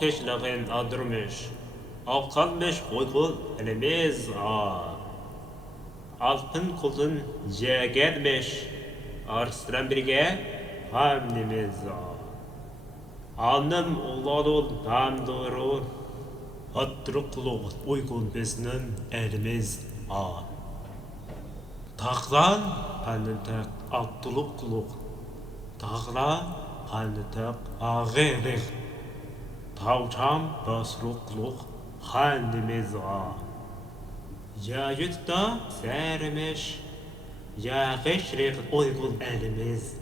keşleğin adırmış. Avkalmış koykul elimiz altın kulun yegermiş. Arslan birge hamnimiz Annem oğlanın hamdurur. Hatırıklık uygun biznin elimiz Tağlan hanıtak aktılıkluk. Tağlan hanıtak ağırlık. Tavçam basrukluk hanimiz Yayıtta sermiş. Ya geçrik uygun elimiz